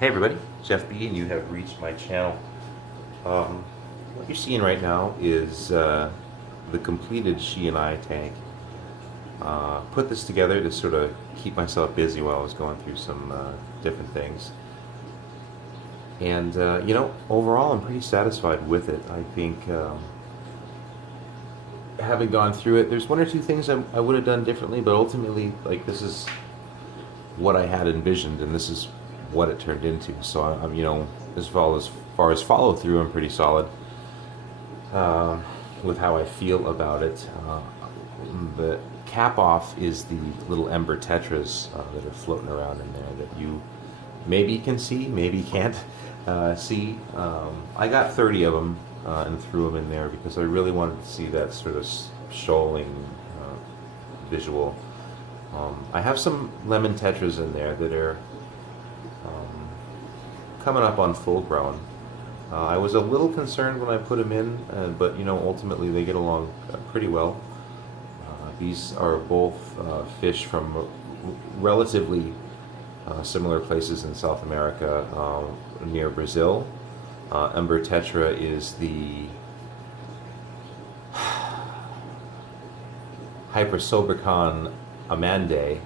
Hey everybody, Jeff B, and you have reached my channel. What you're seeing right now is the completed she and I tank. Put this together to sort of keep myself busy while I was going through some different things. And overall I'm pretty satisfied with it. I think having gone through it, there's one or two things I would have done differently, but ultimately, like, this is what I had envisioned, and this is what it turned into. So I'm, as far as follow through, I'm pretty solid with how I feel about it. The cap off is the little ember tetras that are floating around in there that you maybe can see, maybe can't see. I got 30 of them and threw them in there because I really wanted to see that sort of shoaling visual. I have some lemon tetras in there that are coming up on full grown. I was a little concerned when I put them in, but ultimately they get along pretty well. These are both fish from relatively similar places in South America, near Brazil. Ember tetra is the Hypersobricon amandae.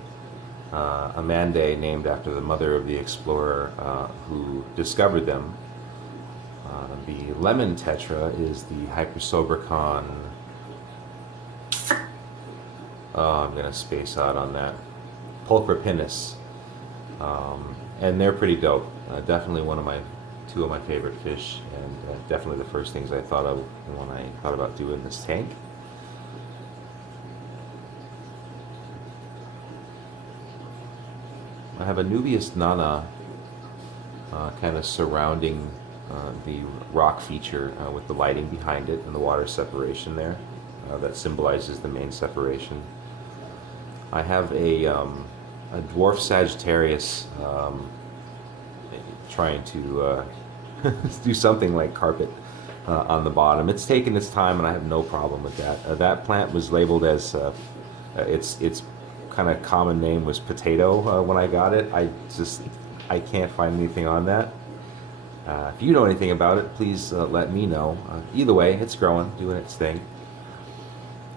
Amandae named after the mother of the explorer who discovered them. The lemon tetra is the Hypersobricon. I'm going to space out on that. Pulchrapinus. And they're pretty dope. Definitely two of my favorite fish, and definitely the first things I thought of when I thought about doing this tank. I have a Nubius nana kind of surrounding the rock feature with the lighting behind it and the water separation there. That symbolizes the main separation. I have a dwarf Sagittarius trying to do something like carpet on the bottom. It's taken its time, and I have no problem with that. That plant was labeled as its kind of common name was potato when I got it. I can't find anything on that. If you know anything about it, please let me know. Either way, it's growing, doing its thing.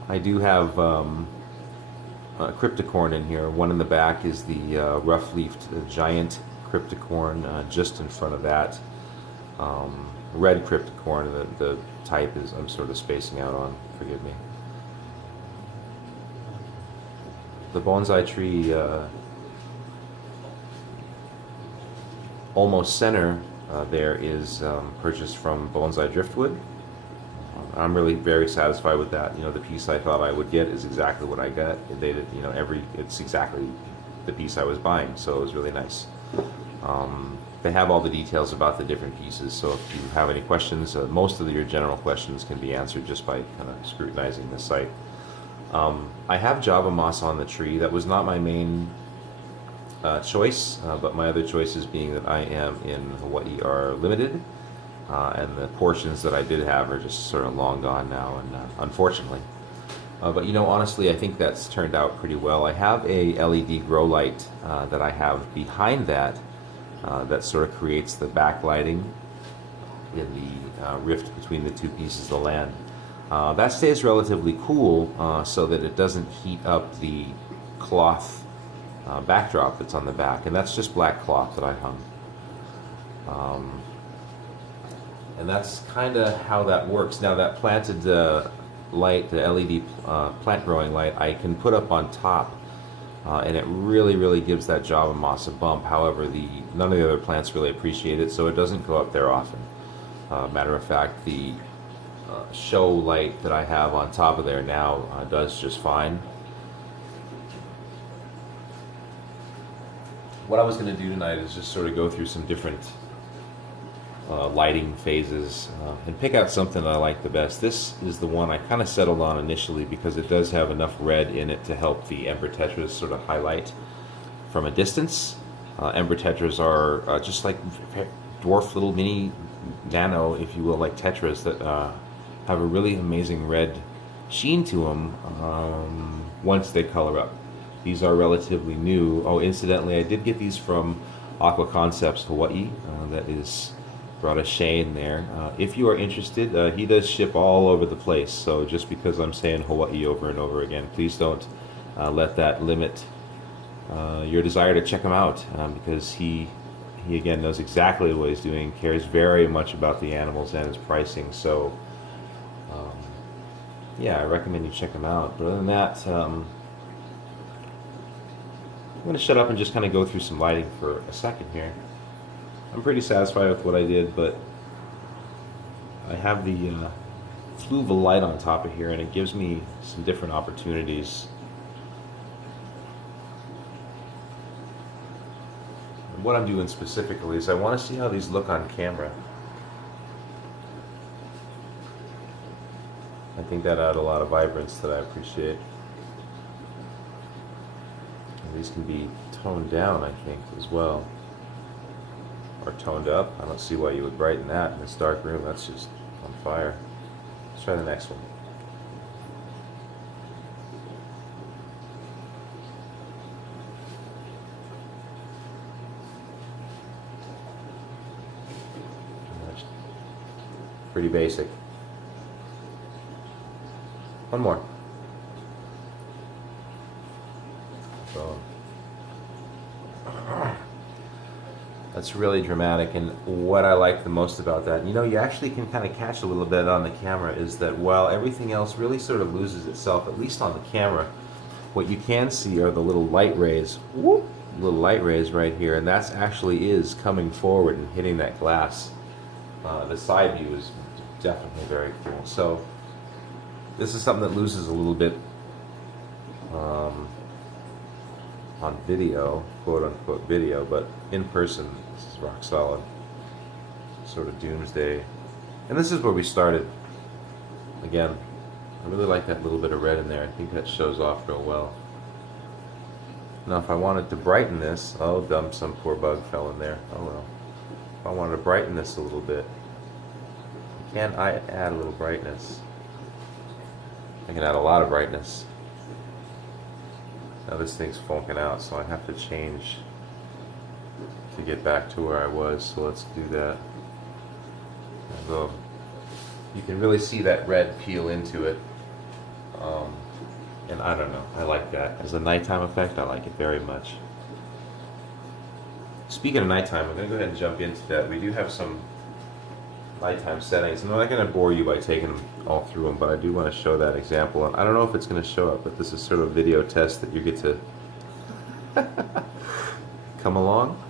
I do have cryptocorn in here. One in the back is the rough-leafed giant cryptocorn. Just in front of that, red cryptocorn. The type is I'm sort of spacing out on. Forgive me. The bonsai tree almost center there is purchased from Bonsai Driftwood. I'm really very satisfied with that. The piece I thought I would get is exactly what I got. They did, it's exactly the piece I was buying, so it was really nice. They have all the details about the different pieces, so if you have any questions, most of your general questions can be answered just by kind of scrutinizing the site. I have Java moss on the tree. That was not my main choice, but my other choices being that I am in Hawaii are limited, and the portions that I did have are just sort of long gone now, and unfortunately. But honestly, I think that's turned out pretty well. I have a LED grow light that I have behind that that sort of creates the backlighting in the rift between the two pieces of land. That stays relatively cool so that it doesn't heat up the cloth backdrop that's on the back, and that's just black cloth that I hung. And that's kind of how that works. Now that planted light, the LED plant growing light, I can put up on top, and it really gives that Java moss a bump. However, none of the other plants really appreciate it, so it doesn't go up there often. Matter of fact, the show light that I have on top of there now does just fine. What I was going to do tonight is just sort of go through some different lighting phases and pick out something that I like the best. This is the one I kind of settled on initially because it does have enough red in it to help the ember tetras sort of highlight from a distance. Ember tetras are just like dwarf little mini nano, if you will, like tetras that have a really amazing red sheen to them once they color up. These are relatively new. Oh, incidentally, I did get these from Aqua Concepts Hawaii that is brought us Shane there. If you are interested, he does ship all over the place, so just because I'm saying Hawaii over and over again, please don't let that limit your desire to check him out, because he again knows exactly what he's doing, cares very much about the animals and his pricing. So yeah, I recommend you check him out. But other than that, I'm going to shut up and just kind of go through some lighting for a second here. I'm pretty satisfied with what I did, but I have the fluval light on top of here, and it gives me some different opportunities. And what I'm doing specifically is I want to see how these look on camera. I think that added a lot of vibrance that I appreciate. And these can be toned down, I think, as well. Or toned up. I don't see why you would brighten that in this dark room. That's just on fire. Let's try the next one. Pretty basic. One more. So that's really dramatic, and what I like the most about that, you actually can kind of catch a little bit on the camera, is that while everything else really sort of loses itself, at least on the camera, what you can see are the little light rays, little light rays right here, and that's actually is coming forward and hitting that glass. The side view is definitely very cool. So this is something that loses a little bit on video, quote unquote video, but in person this is rock solid. Sort of doomsday. And this is where we started. Again, I really like that little bit of red in there. I think that shows off real well. Now if I wanted to brighten this, oh dumb, some poor bug fell in there. Oh well. If I wanted to brighten this a little bit, can I add a little brightness? I can add a lot of brightness. Now this thing's funking out, so I have to change to get back to where I was, so let's do that. And you can really see that red peel into it. And I don't know, I like that. As a nighttime effect, I like it very much. Speaking of nighttime, I'm going to go ahead and jump into that. We do have some nighttime settings. I'm not going to bore you by taking them all through them, but I do want to show that example. And I don't know if it's going to show up, but this is sort of a video test that you get to come along.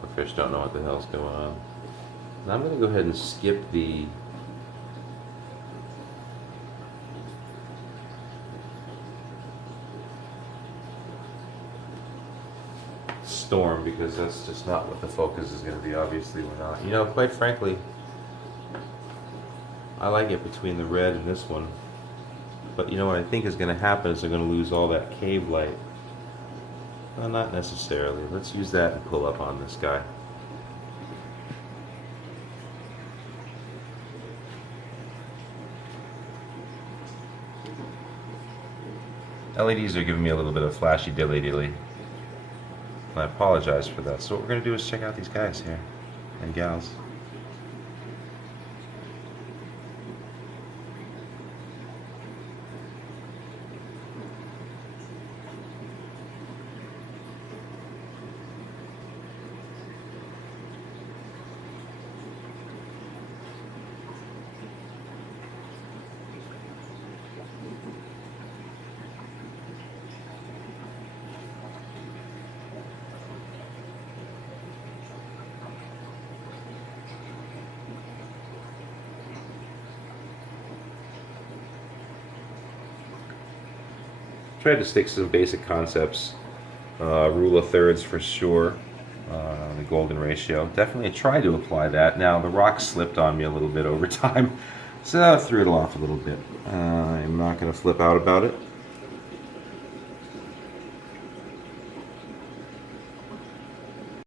The fish don't know what the hell's going on. Now I'm going to go ahead and skip the storm, because that's just not what the focus is going to be. Obviously we're not. Quite frankly, I like it between the red and this one. But what I think is going to happen is they're going to lose all that cave light. Well, not necessarily. Let's use that and pull up on this guy. LEDs are giving me a little bit of flashy dilly-dilly, and I apologize for that. So what we're going to do is check out these guys here, and gals. Tried to stick to some basic concepts. Rule of thirds for sure. The golden ratio. Definitely tried to apply that. Now the rock slipped on me a little bit over time, so I threw it off a little bit. I'm not going to flip out about it.